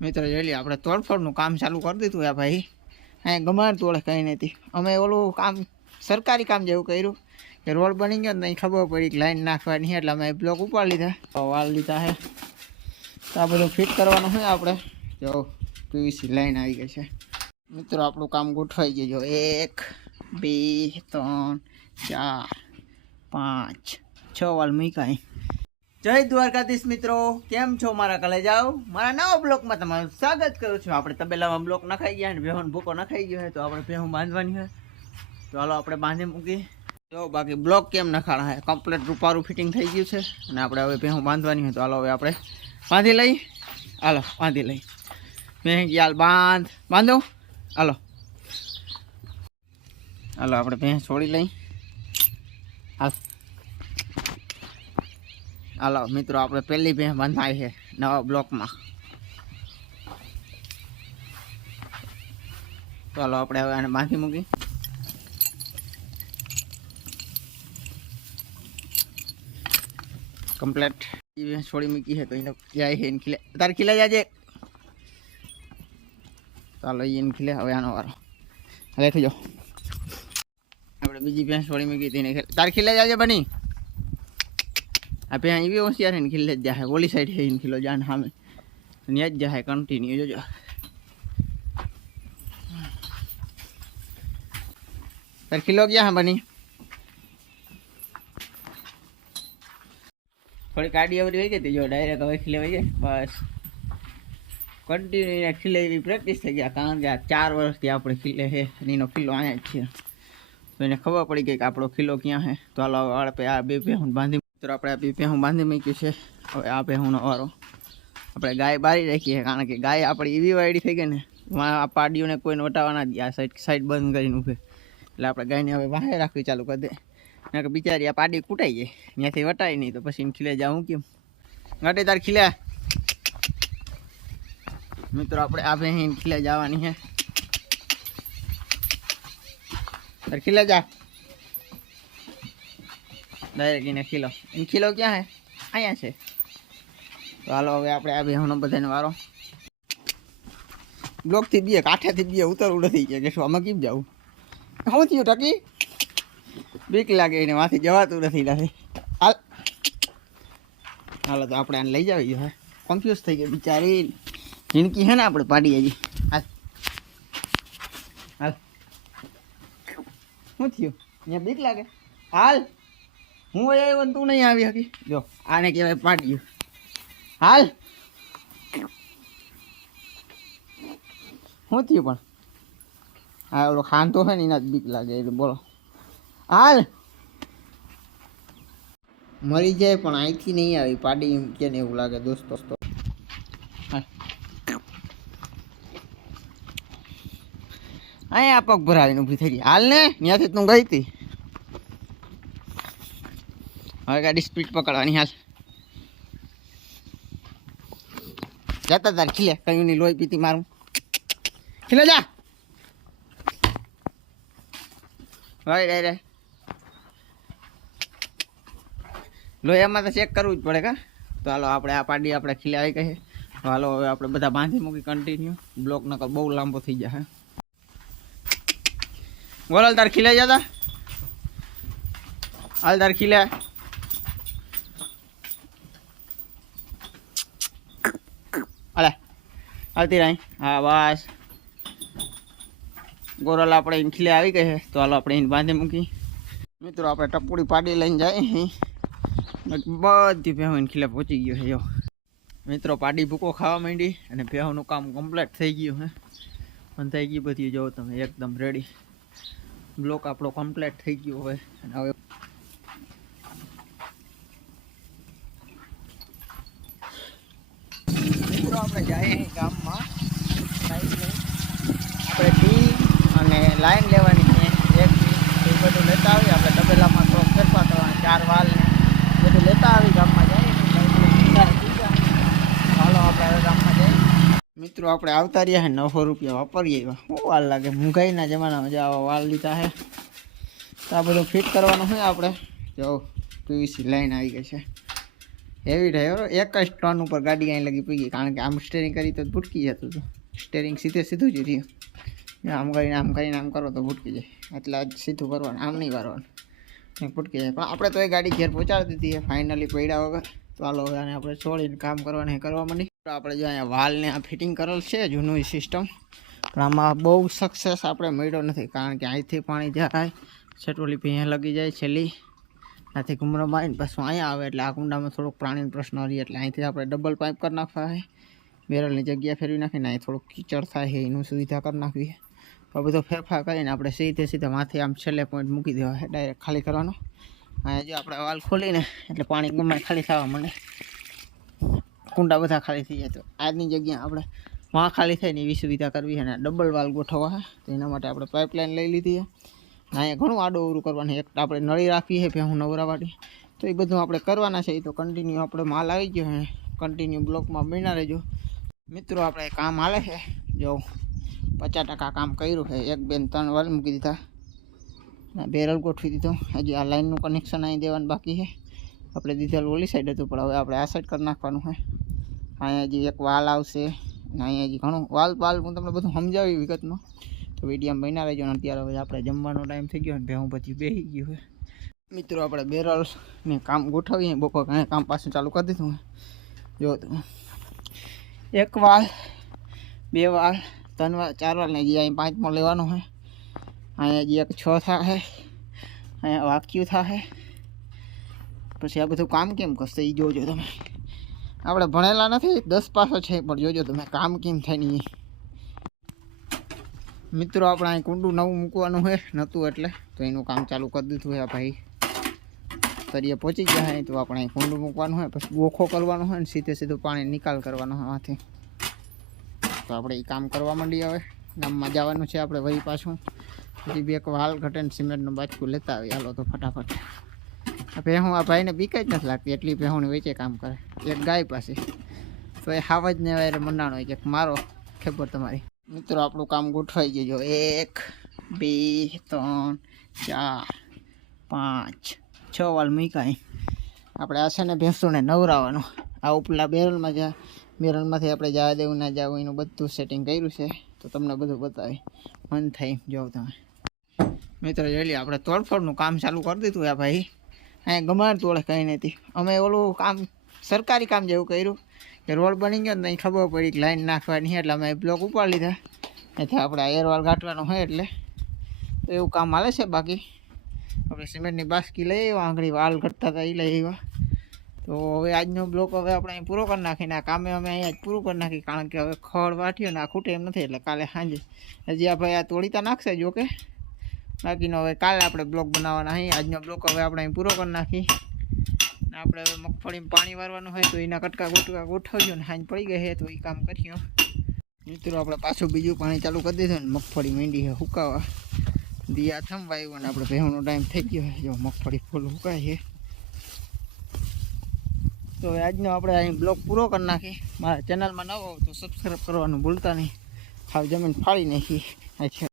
મિત્રો જોઈ આપણે તોડફોડનું કામ ચાલુ કરી દીધું આ ભાઈ. અહીંયા ગમાર તોડે કંઈ નથી. અમે ઓલું કામ, સરકારી કામ જેવું કર્યું કે રોડ બની ગયો ને અહીં ખબર પડી કે લાઈન નાખવાની એટલે અમે બ્લોક ઉપાડી લીધા. વાળ લીધા છે. તો આ બધું ફિટ કરવાનું હોય આપણે. જો, પીવીસી લાઈન આવી ગઈ છે. મિત્રો, આપણું કામ ગોઠવાઈ ગયું. જો, એક, બે, ત્રણ, ચાર, પાંચ, છ વાલ મૂકાય જય દ્વારકાધીશ મિત્રો. કેમ છો મારા કલે જાઓ મારા નવા બ્લોકમાં તમારું સ્વાગત કરું છું. આપણે તબેલામાં બ્લોક નખાઈ ગયા અને ભેહું ભૂકો નખાઈ ગયો હોય તો આપણે ભેહું બાંધવાની હોય તો હાલો આપણે બાંધી મૂકી જો બાકી બ્લોક કેમ નખાણા હોય કમ્પ્લીટ રૂપારું ફિટિંગ થઈ ગયું છે અને આપણે હવે ભેહું બાંધવાની હોય તો હાલો હવે આપણે બાંધી લઈ. હાલો, બાંધી લઈ. મેં હાલ બાંધ. બાંધો. હાલો. હાલો, આપણે ભેંસ છોડી લઈ. હાલ. હાલો, મિત્રો, આપણે પહેલી ભેંસ બંધાઈ છે નવા બ્લોકમાં. ચાલો, આપણે હવે આને બાંધી મૂકી. કમ્પ્લેટ ભેંસ છોડી મૂકી છે, તો એને જાય છે, એને ખીલે તારે ખીલે જાજે ચાલો એને ખીલે, હવે આનો વારો. હવે થઈ જાઓ. આપણે બીજી ભેંસ છોડી મૂકી હતી તારે ખીલે જાજે બની? આ ભેંસ એવી હોશિયાર ને, ખીલે જ જાય ઓલી સાઈડ છે એને ખીલો જાન સામે. ત્યાં જ જાય કન્ટિન્યુ જોજો. તાર ખીલો ક્યાં હે બની? થોડી કાઢી અવરી હોય ગઈ જો ડાયરેક્ટ હવે ખીલે વહી જાય. બસ. કન્ટિન્યુ ખીલે એવી પ્રેક્ટિસ થઈ ગયા, કારણ કે આ ચાર વર્ષથી આપણે ખીલે છે એનો ખીલો અહીંયા જ છે. તો એને ખબર પડી ગઈ કે આપણો ખીલો ક્યાં છે તો હાલો આપણે આ બે ભેહું બાંધી મિત્રો, આપણે આ ભેહું બાંધી મૂક્યું છે. હવે આ ભેહુંનો વારો આપણે ગાય બારી રાખીએ કારણ કે ગાય આપણી એવી વાયડી થઈ ગઈ ને, એમાં આ પાડીઓને કોઈને વટાવવાના જ, આ સાઈડ સાઈડ બંધ કરીને ઊભે. એટલે આપણે ગાયને હવે બહાર રાખવી ચાલુ કરી દે. કારણ કે બિચારી આ પાડી કૂટાઈ જાય ત્યાંથી વટાય નહીં તો પછી એને ખીલે જાઉં કેમ? ગાડી તાર ખીલે. મિત્રો, આપણે આ ભેં ખીલે જવાની છે. તાર ખીલે જા. ડાયરેક્ટ એને ખીલો એને ખીલો ક્યાં હે અહીંયા છે તો હાલો હવે આપણે આ બેહનો બધાને વારો બ્લોકથી બીએ કાંઠેથી બીએ ઉતરવું નથી કે કે શું આમાં કેમ જવું શું થયું ટકી બીક લાગે એને માથી જવાતું નથી નથી હાલ હાલો તો આપણે આને લઈ જાવી હે કન્ફ્યુઝ થઈ ગઈ બિચારી જિંદગી છે ને આપણે પાડી હજી હાલ હાલ શું થયું અહીંયા બીક લાગે હાલ હું એ તું નહીં આવી શકી જો, આને કહેવાય પાડ્યું હાલ. શું થયું પણ? હા ઓલો ખાંતો હોય ને એના બીક લાગે, એટલે બોલો. હાલ. મરી જાય પણ અહીંથી નહીં આવી પાડી એમ કે ને એવું લાગે દોસ્તો. અહીંયા પગ ભરાવીને ઊભી થઈ ગઈ. હાલ ને ત્યાંથી તું ગઈ હતી. હવે ગાડી સ્પીડ પકડવાની હાલ જતા તાર ખીલે કયું ની લોહી પીતી મારું ખીલે જા ભાઈ રે રે લોહીમાં તો ચેક કરવું જ પડે કા તો હાલો આપણે આ પાડી આપણે ખીલે આવી ગઈ તો હાલો હવે આપણે બધા બાંધી મૂકી કન્ટિન્યુ બ્લોક નકર બહુ લાંબો થઈ જાય બોલ તાર ખીલે જતા હાલ તાર ખીલે આવતી રહી. હા, બસ. ગોરલ આપણે એને ખીલે આવી ગઈ છે. તો હાલો આપણે એને બાંધી મૂકી. મિત્રો, આપણે ટપુડી પાડી લઈને જાય બધી ભેહો ખીલે પહોંચી ગયો છે, જો. મિત્રો, પાડી ભૂકો ખાવા માંડી અને ભેહોનું કામ કમ્પ્લીટ થઈ ગયું હે પણ થઈ ગયું બધી, જો તમે એકદમ રેડી બ્લોક આપણો કમ્પ્લીટ થઈ ગયો હોય. અને હવે મિત્રો આપણે જઈએ અહીં ગામમાં લાઈન લઈ આપણે ટી અને લાઈન લેવાની છે. એક એ બધું લેતા આવી આપણે તબેલામાં થોડોક ફેરફાર કરવાના ચાર વાલ ને બધું લેતા આવી ગામમાં જઈએ. હાલો આપણે હવે ગામમાં જઈએ. મિત્રો, આપણે આવતા રહ્યા છે નવસો રૂપિયા વાપરીએ. એવા શું લાગે? મોંઘાઈના જમાનામાં જે આવા વાલ લીધા છે તો આ બધું ફિટ કરવાનું હોય આપણે. જો, પીવીસી લાઈન આવી ગઈ છે. હેવી ડ્રાઈવર એક જ ટન ઉપર ગાડી અહીં લગી પડી ગઈ. કારણ કે આમ સ્ટેરિંગ કરી તો ભૂટકી જતું હતું. સ્ટેરિંગ સીધે સીધું જ રહ્યું. આમ કરીને આમ કરીને આમ કરો તો ભૂટકી જાય. એટલે આજ સીધું કરવાનું આમ નહીં કરવાનું ભૂટકી જાય. પણ આપણે તો એ ગાડી ઘેર પહોંચાડી દીધી ફાઇનલી પડ્યા વગર. તો હાલો, હવે આપણે છોડીને કામ કરવાનું કરવા માંડી. તો આપણે જો અહીંયા વાલને આ ફિટિંગ કરેલ છે, જૂનું સિસ્ટમ પણ આમાં બહુ સક્સેસ આપણે મળ્યો નથી. કારણ કે અહીંથી પાણી જાય, છેટોલી અહીંયા લગી જાય છેલ્લી. ત્યાંથી ઘૂમરો મારીને પાછું અહીંયા આવે. એટલે આ કુંડામાં થોડોક પ્રાણીનો પ્રશ્ન રહી. એટલે અહીંથી આપણે ડબલ પાઇપ કરી નાખવા હોય બેરલની જગ્યા ફેરવી નાખીને અહીં થોડુંક કીચડ થાય એનું સુવિધા કરી નાખવી તો બધો ફેરફાર કરીને આપણે સીધે સીધા માથે આમ છેલ્લે પોઈન્ટ મૂકી દેવા ડાયરેક્ટ ખાલી કરવાનો. અહીંયા જો આપણે વાલ ખોલીને, એટલે પાણી ગમે ખાલી થવા માંડે. કુંડા બધા ખાલી થઈ જાય તો. આજની જગ્યા આપણે વાં ખાલી થાય ને એવી સુવિધા કરવી અને ડબલ વાલ ગોઠવવા છે તો એના માટે આપણે પાઇપલાઇન લઈ લીધી છે અહીંયા ઘણું આડું અવરું કરવાનું એક આપણે નળી રાખીએ છે ભેહું નવરાવાળી તો એ બધું આપણે કરવાના છે. એ તો કન્ટિન્યુ આપણે માલ આવી ગયો છે. કન્ટિન્યુ બ્લોકમાં બન્યા રહેજો. મિત્રો, આપણે કામ હાલે છે. જો પચાસ ટકા કામ કર્યું છે. એક, બેન, ત્રણ વાલ મૂકી દીધા. અને બેરલ ગોઠવી દીધો. હજી આ લાઇનનું કનેક્શન અહીં દેવાનું બાકી છે. આપણે દીધેલ ઓલી સાઈડ હતું, પણ હવે આપણે આ સાઈડ કરી નાખવાનું છે. અહીંયા હજી એક વાલ આવશે. અને અહીંયા હજી ઘણું વાલ વાલ હું તમને બધું સમજાવી વિગતમાં તો વિડીયામાં બન્યા રહેજો અને અત્યારે હવે આપણે જમવાનો ટાઈમ થઈ ગયો ને ભેહું પછી બેસી ગયું છે. મિત્રો, આપણે બેરલ ને કામ ગોઠવીએ. બપોર કાંઈ કામ પાછું ચાલુ કરી દીધું છે. જો તમે એક વાલ, બે વાલ ત્રણ વાર, ચાર વાર નહીં હજી અહીં પાંચમો લેવાનો છે અહીંયા હજી એક છ હે. અહીંયા વાક્યું થાય પછી આ બધું કામ કેમ કરશે? એ જોજો તમે. આપણે ભણેલા નથી. દસ પાસો છે, પણ જોજો તમે કામ કેમ થાય નહીં મિત્રો, આપણે અહીં કુંડું નવું મૂકવાનું છે નહોતું એટલે, તો એનું કામ ચાલુ કરી દીધું આ ભાઈ. તરીએ પહોંચી ગયા હોય તો આપણે અહીં કુંડું મૂકવાનું હોય પછી ગોખો કરવાનો હોય ને સીધે સીધું પાણી નિકાલ કરવાનો હોય આથી તો આપણે એ કામ કરવા માંડીએ હવે. ગામમાં જવાનું છે આપણે વહી પાછું. પછી બે એક વાલ ઘટે સિમેન્ટનું બાચકું લેતા આવી હાલો તો ફટાફટ. ભેહું આ ભાઈને બીક જ નથી લાગતી. એટલી ભેહુંની વેચે કામ કરે. એક ગાય પાસે. તો એ હાવ જ ને વારે મંડાણો હોય કે મારો ખબર તમારી. મિત્રો, આપણું કામ ગોઠવાઈ ગયું એક, બે, ત્રણ, ચાર, પાંચ, છ વાલ મૂકાય આપણે આ છે ને ભેંસોને નવરાવાનું. આ ઉપલા બેરલમાં જા બેરલમાંથી આપણે જવા દેવું, ના જવું, એનું બધું સેટિંગ કર્યું છે. તો તમને બધું બતાવી. મન થઈ જાઓ તમે. મિત્રો, જોઈ લે આપણે તોડફોડનું કામ ચાલુ કરી દીધું આ ભાઈ. અહીંયા ગમાર તોડે કંઈ નથી. અમે ઓલું કામ, સરકારી કામ જેવું કર્યું. કે રોડ બની ગયો ને અહીં ખબર પડી કે લાઈન નાખવાની એટલે અમે બ્લોક ઉપાડી લીધા. એથી આપણે એરવાલ ઘાટવાનો હોય એટલે તો એવું કામ હાલે છે બાકી. આપણે સિમેન્ટની બાસ્કી લઈ આવ્યા, આંગળી વાલ ઘટતા હતા એ લઈ આવ્યા. તો હવે આજનો બ્લોક હવે આપણે અહીં પૂરો કરી નાખીને આ કામે અમે અહીંયા જ પૂરું કરી નાખી કારણ કે હવે ખડ વાટ્યો ને આ ખૂટે એમ નથી એટલે કાલે સાંજે હજી આ ભાઈ આ તોડીતા નાખશે જોકે બાકીનો હવે કાલે આપણે બ્લોક બનાવવાના અહીં. આજનો બ્લોક હવે આપણે અહીં પૂરો કરી નાખી ને આપણે હવે મગફળીમાં પાણી વારવાનું હોય તો એના કટકા ગોટકા ગોઠવજો ને હાંજ પડી ગઈ છે તો એ કામ કર્યું મિત્રો, આપણે પાછું બીજું પાણી ચાલુ કરી દીધું ને મગફળી માંડી છે હુકાવા. દિયા થંભાવ્યું અને આપણે ભેહુંનો ટાઈમ થઈ ગયો છે જો મગફળી ફૂલ હુકાય છે તો હવે આજનો આપણે અહીં બ્લોગ પૂરો કરી નાખી મારા ચેનલમાં નવો હો તો સબસ્ક્રાઈબ કરવાનું ભૂલતા નહીં. ખાલી જમીન ફાળી નાખી અચ્છા